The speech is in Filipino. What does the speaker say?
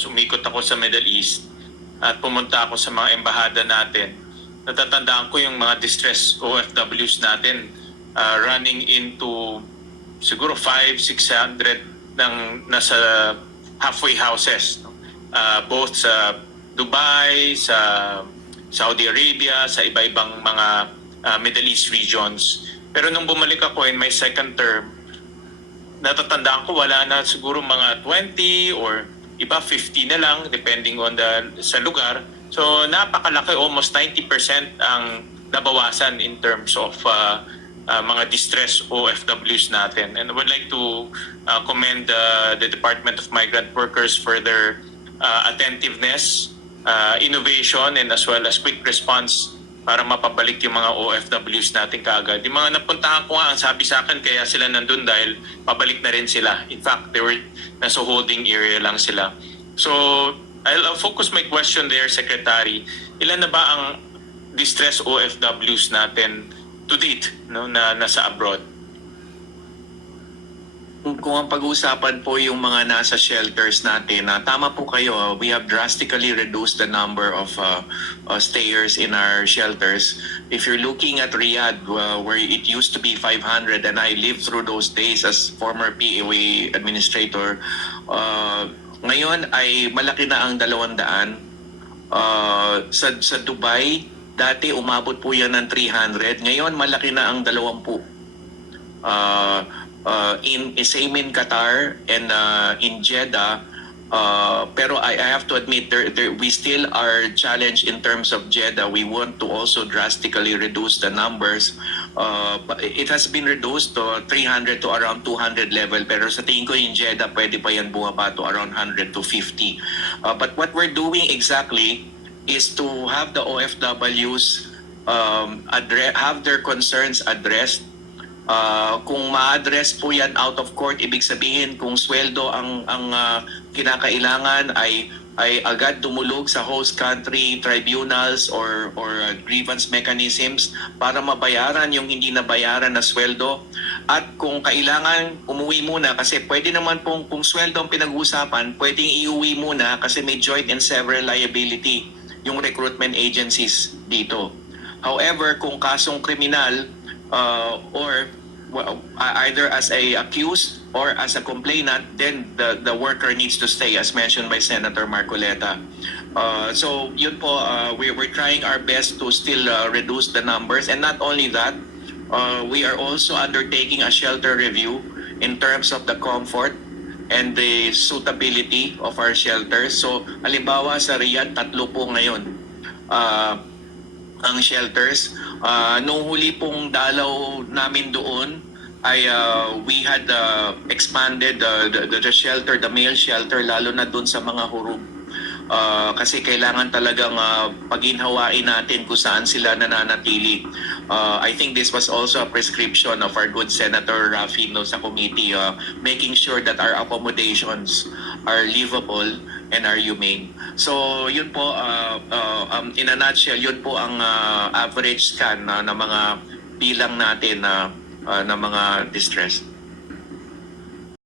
Sumikot ako sa Middle East at pumunta ako sa mga embahada natin. Natatandaan ko yung mga distress OFWs natin uh, running into siguro 5, 600 ng nasa halfway houses. Uh, both sa Dubai, sa Saudi Arabia, sa iba-ibang mga uh, Middle East regions. Pero nung bumalik ako in my second term, natatandaan ko wala na siguro mga 20 or iba 50 na lang depending on the sa lugar. So napakalaki almost 90% ang nabawasan in terms of uh, uh, mga distress OFWs natin. And I would like to uh, commend uh, the Department of Migrant Workers for their uh, attentiveness, uh, innovation, and as well as quick response para mapabalik yung mga OFWs natin kaagad. Yung mga napuntahan ko nga, ang sabi sa akin, kaya sila nandun dahil pabalik na rin sila. In fact, they were nasa holding area lang sila. So, I'll uh, focus my question there, Secretary. Ilan na ba ang distress OFWs natin to date no, na nasa abroad? Kung ang pag-uusapan po yung mga nasa shelters natin, na tama po kayo, we have drastically reduced the number of uh, uh, stayers in our shelters. If you're looking at Riyadh, uh, where it used to be 500, and I lived through those days as former PAWA administrator, uh, ngayon ay malaki na ang 200. Uh, sa, sa Dubai, dati umabot po yan ng 300. Ngayon, malaki na ang 20 uh, uh, in same in Qatar and uh, in Jeddah. Uh, pero I, I have to admit, there, there, we still are challenged in terms of Jeddah. We want to also drastically reduce the numbers. Uh, it has been reduced to 300 to around 200 level. Pero sa tingin ko in Jeddah, pwede pa yan bumaba to around 100 to 50. Uh, but what we're doing exactly is to have the OFWs um, addre- have their concerns addressed Ah, kung ma-address po yan out of court, ibig sabihin kung sweldo ang ang ah, kinakailangan ay ay agad dumulog sa host country tribunals or or ah, grievance mechanisms para mabayaran yung hindi nabayaran na sweldo. At kung kailangan umuwi muna kasi pwede naman pong kung sweldo ang pinag-uusapan pwedeng iuwi muna kasi may joint and several liability yung recruitment agencies dito. However kung kasong kriminal uh, or well, either as a accused or as a complainant, then the, the worker needs to stay, as mentioned by Senator Marcoleta. Uh, so yun po, uh, we, we're trying our best to still uh, reduce the numbers. And not only that, uh, we are also undertaking a shelter review in terms of the comfort and the suitability of our shelters. So, halimbawa sa Riyadh, tatlo po ngayon. Uh, ang shelters. Uh, nung huli pong dalaw namin doon ay uh, we had uh, expanded uh, the, the, shelter, the male shelter, lalo na doon sa mga hurub. Uh, kasi kailangan talagang uh, paginhawain natin kung saan sila nananatili. Uh, I think this was also a prescription of our good Senator Rafi no, sa committee, uh, making sure that our accommodations are livable and are humane. So, yun po, uh, uh, um, in a nutshell, yun po ang uh, average scan uh, ng mga bilang natin na uh, ng mga distress.